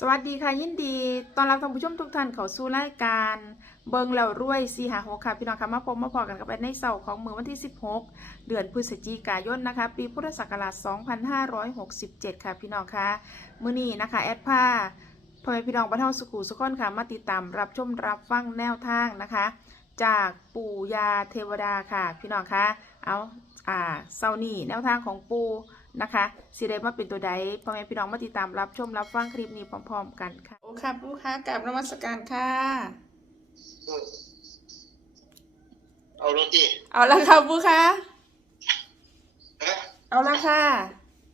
สวัสดีค่ะยินดีตอนรับท่านผู้ชมทุกท่านเข้าสู่รายการเบิงแล้วรวยสีหาหกค่ะพี่น้องค่ะมาพบมาพอกันกับไปในเสาร์ของมือวันที่ 16 เดือนพฤศจิกายนนะคะ ปีพุทธศักราช 2567 ค่ะพี่น้องค่ะมื้อนี้นะคะแอดผ้าพ่อแม่พี่น้องบ้านเฮาสุขุสุขคนค่ะมาติดตามรับชมรับฟังแนวทางนะคะ จากปู่ยาเทวดาค่ะพี่น้องคะเอาอ่าเซานี่แนวทางของปู่ นะคะสิได้มาเป็นตัวใดพ่อแม่พี่น้องมาติดตามรับชมรับฟังคลิปนี้พร้อมๆกันค่ะโอ้ค่ะปู่ค่ะกราบนมัสการค่ะเออเอารถดิเอาละค่ะปู่ค่ะฮะเอาละค่ะ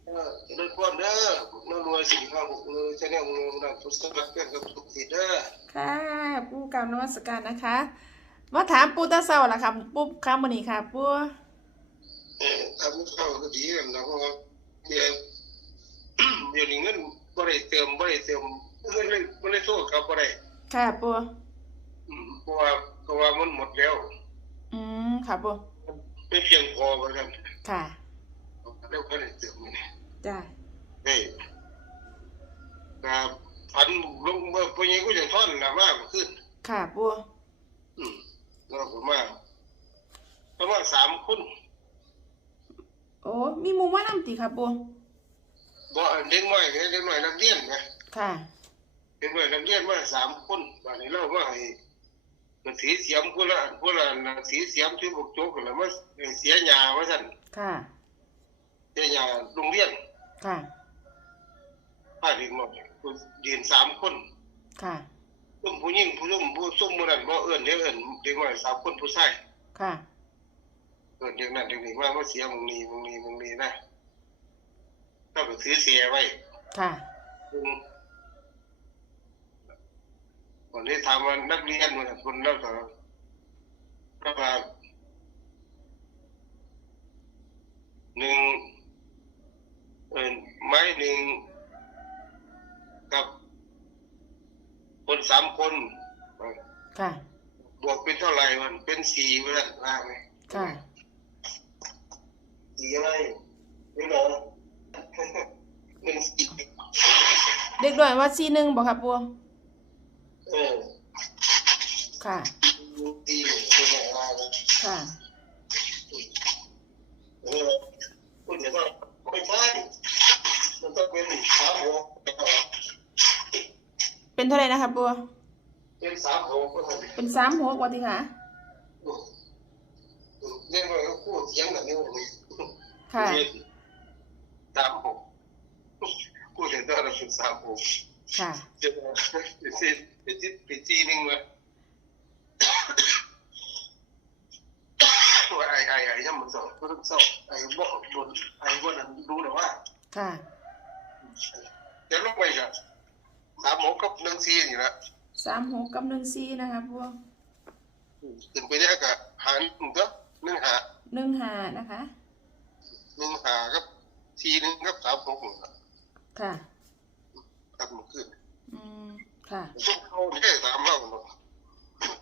เออรถพ่วงเด้อน้องรวยสิ่งข้าวเออจะเนี่ยมึงนั่งพุทธบัตรเพื่อนกับทุกทีเด้อค่ะปู่กราบนมัสการนะคะมาถามปู่ตาเศร้าละค่ะปู่ค่ะมื้อนี้ค่ะปู่เออทำข้าวก็ดีกันนะเพราะว่า เดี๋ยวเดี๋ยวนี้เงินบ่ได้เติมบ่ได้เติมเงินเลยบ่ได้โทษครับบ่ได้ค่ะปู่อืมเพราะว่าเพราะว่ามันหมดแล้ว อืมค่ะปู่ไม่เพียงพอว่าซั่นค่ะแล้วก็ได้เติมนี่จ้าเฮ้ยครับพันลงเมื่อพวกนี้ก็จะท่อนนะมากขึ้น ค่ะปู่อืมเราผมว่าประมาณสามคนโอ้ มีหมู่มานำติค่ะปู่บ่เด็กน้อยเนี่ยเด็กน้อยนักเรียนนะค่ะเด็กน้อยนักเรียนมาสามคนบัดนี้เราว่าให้มันสีเสียมผู้ละอันผู้ละอันน่ะสีเสียมที่บกโจกกันแล้วมาเสียหญ้าว่าซั่นค่ะเสียหญ้าโรงเรียนค่ะพาเด็กน้อยผู้เรียนสามคน ค่ะซุ่มผู้หญิงผู้ซุ่มผู้ซุ่มมื้อนั้นบ่เอิ้นเด้อเอิ้นเด็กน้อยสามคนผู้ชายค่ะ เอิ้นเด็กนั้นเด็กนี้มามาเสียหมึงนี้หมึงนี้หมึงนี้นะถ้าก็ถือเสียไว้ค่ะวันนี้ถามว่านักเรียนมันคนแล้วก็ก็ว่าหนึ่งเอ่อไม้หนึ่งกับ คนสามคนค่ะ บวกเป็นเท่าไหร่มันเป็นสี่เวลาว่าไหมค่ะ สี่อะไรไม่รู้เป็นสี่เด็กด้วยว่าซีหนึ่งบอกครับปัวเออค่ะสี่เป็นอะไรนะค่ะ เออคุณเดี๋ยวก็ไม่ใช่มันต้องเป็นสามหกเป็นเท่าไหร่นะครับปัวเป็นสามหกก็ทำเป็นสามหกว่าที่ค่ะ เรียกว่าพูดเสียงแบบนี้ เลยค่ะสามหกพูดเห็นได้เราเป็นสามหกค่ะจะเป็นซีเป็นซีเป็นซีนึงเลยว่าไอ้ไอ้ไอ้ยังมันสอบก็ต้องสอบไอ้บ่บนไอ้บ่นั้นรู้หรือว่าค่ะ เดี๋ยวลงไปกันสามหกกับหนึ่งซีนี่แหละสามหกกับหนึ่งซีนะครับปัวถึงไปได้ก็หาหนึ่งก็หนึ่งหา หนึ่งหานะคะ หนึ่งหากับซีหนึ่งกับสามหกนี่ล่ะค่ะครับมันขึ้นอืมค่ะพวกเขาได้ตามเราเนาะ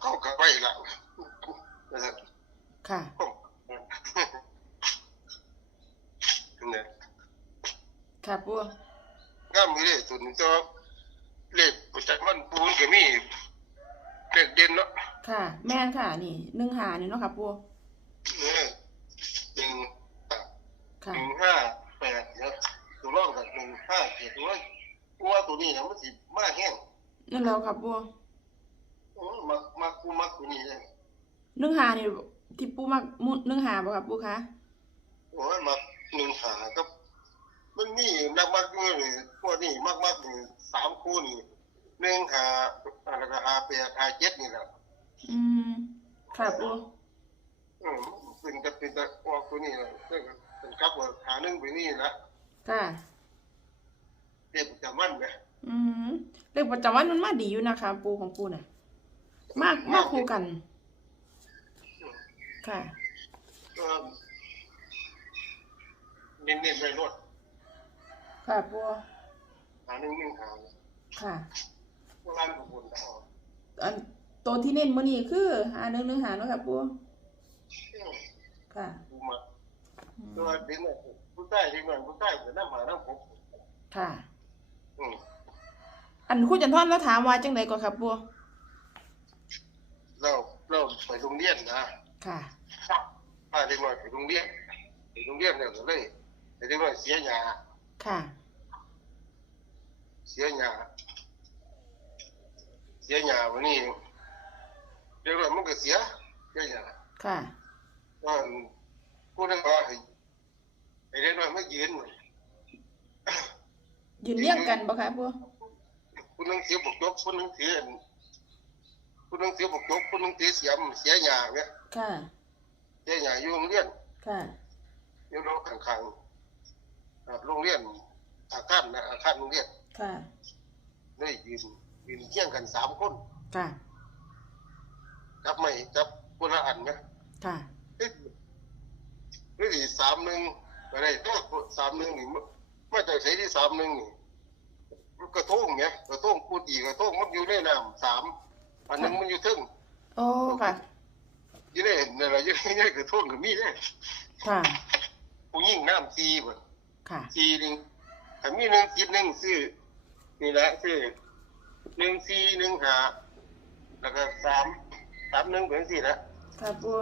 เขาก็ไปละนะครับค่ะเนี่ยค่ะปัวงามมีเลยตัวนี้ตัวเลขประจำวันปูนก็มีเลขเด่นเนาะค่ะ แม่นค่ะ นี่หนึ่งหานี่เนาะค่ะปั ตัวนี้นะมันสิมากแห้งนั่นแล้วค่ะปัวโอ้มักมักกูมักตัวนี้เลยหนึ่งหานี่ที่ปูมักมุหนึ่งหาบ่ครับปูคะโอ้ยมักหนึ่งหากับมันมีนักมักนี่เลยพวกนี้มักมักนี่สามคู่นี่หนึ่งหาแล้วก็หาแปดหาเจ็ดนี่แหละอืมค่ะปัวอืมเป็นกับเป็นตะออกตัวนี้แหละเป็นเป็นกับว่าหาหนึ่งไปนี่นะค่ะ เรียกประจำวันไงอืมเลขประจำวันมันมาดีอยู่นะคะ ปูของปูน่ะ มากมากคู่กัน ค่ะก็เน้นเน้นๆไปรวดค่ะปูหาหนึ่งหนึ่งหาค่ะพวกร้านของคนจะออกอันตัวที่เน้นมื้อนี้คือหาหนึ่งหนึ่งหาเนาะค่ะปูค่ะ ดูมาอืมตัวเด็กหน่อยผู้ใต้เด็กหน่อยผู้ใต้เหมือนน้ำหาน้ำผมค่ะ อืมอันคุณจันทร์แล้วถามว่าจังไดก่อนครับปูเราเราไปโรงเรียนนะค่ะพาเด็กน้อยไปโรงเรียนไปโรงเรียนเนี่ยก็เลยเด็กน้อยเสียหยาค่ะ เสียหยาเสียหยาวันนี้เด็กน้อยมันก็เสียเสียหยาค่ะว่าผู้นั้นว่าให้ให้เด็กน้อยมายืนยื นเรียงกันบ่ครับปูผู้นึงเสียบกยกผู้นึงเสียผู้นึงเสียบกยกผู้นึงเสียเสียมเสียหยาเนี่ยค่ะเสียหยาอยู่โรงเรียนค่ะอยู่โรงข้างๆอ่าโรงเรียนอาคารนะอาคารโรงเรียนค่ะเลยยืนยืนเคียงกันสามคนค่ะจับไม่จับคนละอันไหมค่ะเฮ้ยเฮ้ยสามหนึ่งอะไรตัวสามหนึ่งนี่ มามาจากใส่ที่สามหนึ่งนี่มันกระทงเนี่ยกระทงพูดอีกกระทงมันอยู่ในน้ำสามอันหนึงมันอยู่ทึ่งโอ้ค่ะอยู่ในนี่นแหละอยู่ในกระทงก็มีเนี่ยค่ะผู้ยิ่งน้ำซีบ่ค่ะซีหนึ่งถ้ามีหนึ่งคิดหนึ่งซื้อนี่แหละซื้อหนึ่งซีหนึ่งหาแล้วก็สามสามหนึ่งเป็นสี่ละค่ะปู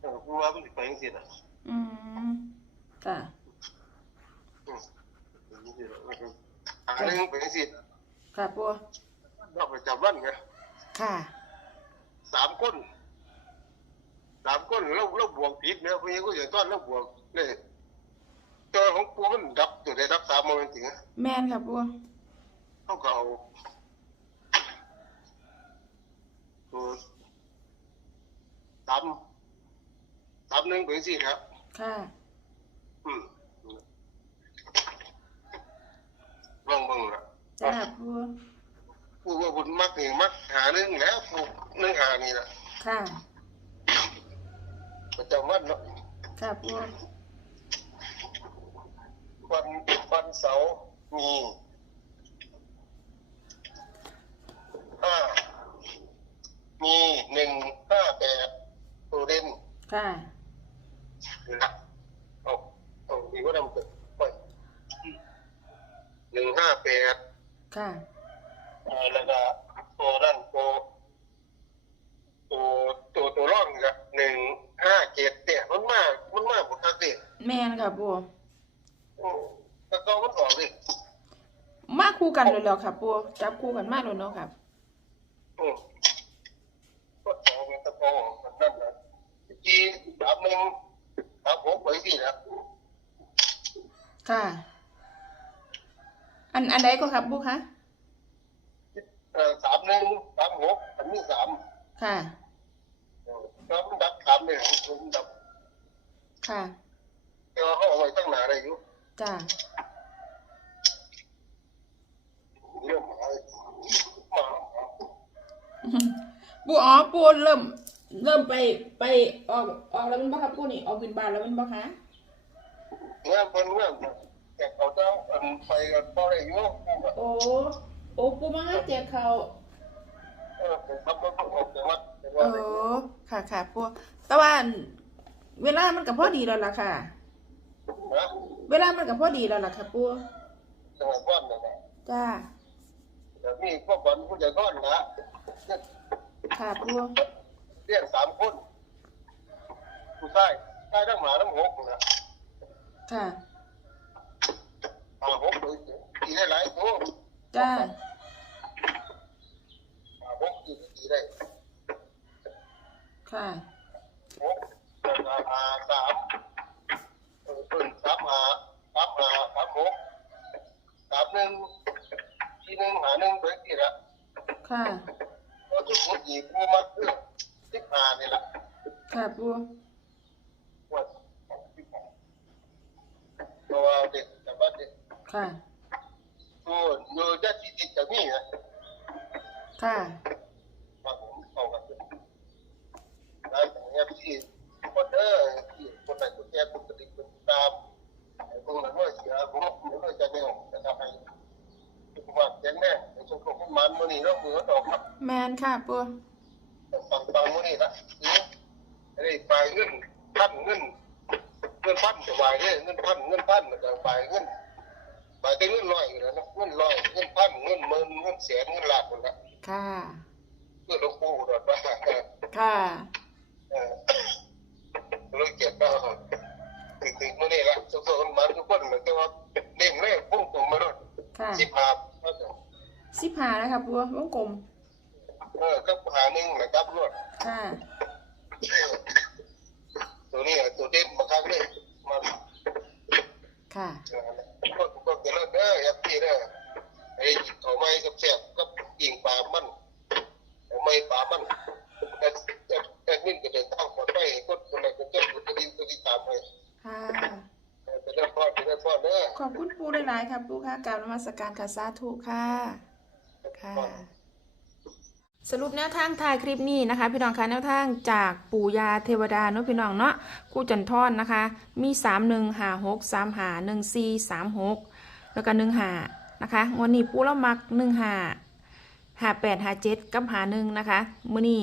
เออผู้ว่ามันสิไปจังซี่ล่ะอืมค่ะ อืมเป็นจังซี่ล่ะแล้วก็ หาหนึ่งเป็นจังซี่ล่ะค่ะปูเราประจำวันไงค่ะสามคนสามคนเราเราบวกผิดเนี่ยพวกนี้ก็จะต้อนเราบวกเลยตัวของปูมันดับตัวได้ดับสามโมงจริงๆแม่นค่ะปูเขาก็เอาตัวสามสามหนึ่งเป็นสี่ครับ ค่ะ อืม ลองเบิ่งละจ้าปูผู้ว่าบุญมักนี่มักหาหนึ่งแล้วผู้หนึ่งหานี่แหละค่ะ ประจำวันเนาะค่ะปูวันวันเสาร์มีห้ามีหนึ่งห้าแปดตัวเด่นค่ะนะเอาเอาดีว่าดำเกิดไป หนึ่งห้าแปดค่ะอ่าแล้วก็ตัวนั่นตัวตัวตัวตัวร่องนี่ละหนึ่งห้าเจ็ดเนี่ยมันมากมันมากกว่าคาเฟ่แม่นค่ะปูอืมแล้วก็มันออกเลยมาคู่กันเลยแล้วค่ะปูจับคู่กันมากเลยเนาะครับอืมก็ออกมันตะโกนมันนั่นนะทีสามหนึ่งสามหกไปสินะค่ะ อันอันใดก็ครับปูคะเอ่อสามหนึ่งสามหกอันนี้สามค่ะเออแล้วมันดับสามเลยมันดับค่ะแต่ว่าเขาเอาไว้ตั้งนานเลยอยู่จ้าเรื่องหมาหมาปูอ๋อปูเริ่ม เริ่มไปไปออกออกแล้วมันบ่ครับปูนี่ออกบินบานแล้วมันบ่คะเมื่อเพิ่นเมื่ อแต่เขาเจ้าอันไปกันบ่ได้อยู่โอ้โอ้ปูมาแจกเขาเออผมทำรถออกจากวัดแต่โอ้ว่าได้อยู่ค่ะค่ะปูแต่ว่าอันเวลามันก็พอดีแล้วล่ะค่ะ นะเวลามันก็พอดีแล้วล่ะค่ะปูจังหวัดบ้านนั่นแหละจ้าแต่มีพวกคนผู้ใหญ่ก้อนนะค่ะปูเรียกสามคนผู้ชายชายทั้งหมาทั้งหกนะค่ะ หมาหกเลยตีได้หลายตัว จ้า หมาหกตีตีได้ ค่ะ หกแล้วก็หาสามเออเพิ่นสามหาสามหาสามหกสามหนึ่งทีหนึ่งหาหนึ่งเป็นที่ละ ค่ะก็ทุกคนหยิบกูมาเพื่อสิบหานี่แหละค่ะปูว่าเพราะว่าเด็กแต่ว่าเด็กค่ะตัวโยจะที่ติดจะมีนะค่ะบางผมเข้ากันด้วยร้านของเนี่ยที่คนเออที่คนไหนคน แมนค่ะปูฟังฟังมันนี่ละนี่ไอ้ฝ่ายเงินพันเงินเงินพันสบายเลยเงินพันเงินพันแล้วก็ฝ่ายเงินหมายถึงเงินร้อยอยู่แล้วนะเงินร้อยเงินพันเงินหมื่นเงินแสนเงินล้านหมดละค่ะเพื่อหลวงปู่ดอดว่าค่ะเออรู้เจ็บแล้วถึงถึงมื่อนี้ละสุขสันต์มาทุกคนเหมือนกับว่าเด้งแรกพุ่งตรงมาด้วยค่ะสิบหาบสิบหานะคะปัววงกลม เออกับหาหนึ่งนะครับรวดค่ะตัวนี้ตัวเด่นมาครั้งนี้มันค่ะก็ก็จะเลิกเด้อยับพี่เด้อไอ้เขาไม่กับแสบกับยิงปลามันเขาไม่ปลามันแต่แต่แต่นิ่งก็เดินทางปลอดภัยคนคนไหนคนเจ้าคนดีคนดีตามไปค่ะไปได้พอดไปได้พอดเด้อขอบคุณปูหลายๆค่ะปูค่ะกรารนมัสการค่ะสาธุค่ะค่ะ สรุปแนวทางถ่ายคลิปนี้นะคะ พี่น้องคะแนวทางจากปู่ยาเทวดาเนาะพี่น้องเนาะคู่จันทอนนะคะ มี3 1 5 6 3หา1 4 3 6แล้วก็1หานะคะงวันนี้ปูแล้วมัก1หาหา8หา7กับหา1นะคะมือนี้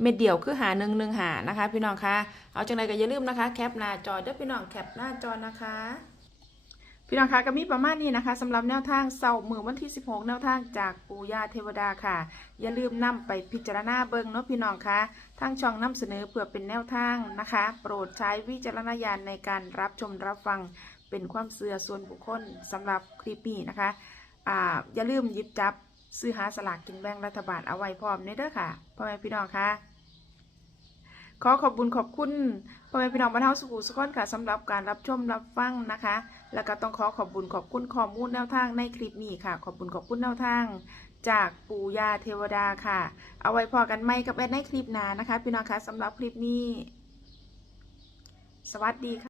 เม็ดเดียวคือหา1 1หานะคะ พี่น้องคะเอาจังไดก็อย่าลืมนะคะ แคปหน้าจอเด้อพี่น้องแคปหน้าจอนะคะ พี่น้องคะก็มีประมาณนี้นะคะสำหรับแนวทางเสาร์มือวันที่ 16 แนวทางจากปู่ย่าเทวดาค่ะ อย่าลืมนำไปพิจารณาเบิ่งเนาะพี่น้องคะทางช่องนำเสนอเพื่อเป็นแนวทางนะคะ โปรดใช้วิจารณญาณในการรับชมรับฟังเป็นความเสื่อส่วนบุคคลสำหรับคลิปนี้นะคะอ่าอย่าลืมหยิบจับซื้อหาสลากกินแบ่งรัฐบาลเอาไว้พร้อมเนเด้อค่ะพ่อแม่พี่น้องคะ ขอขอบคุญขอบคุณพ่อแม่พี่น้องบรรเทาสุขุสุขอนค่ะสำหรับการรับชมรับฟังนะคะ แล้วก็ต้องขอขอบบุญขอบคุณข้อมูลแนวทางในคลิปนี้ค่ะ ขอบคุณขอบคุณแนวทาง จากปู่ย่าเทวดาค่ะ เอาไว้พอกันไหมกับแอดในคลิปหน้านะคะ พี่น้องคะสำหรับคลิปนี้ สวัสดีค่ะ